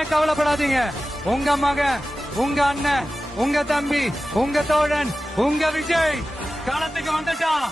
எதுக்குமே கவலைப்படாதீங்க. உங்க மகன் உங்க அண்ணன் உங்க தம்பி உங்க தோழன் உங்க விஜய் காலத்துக்கு வந்துட்டான்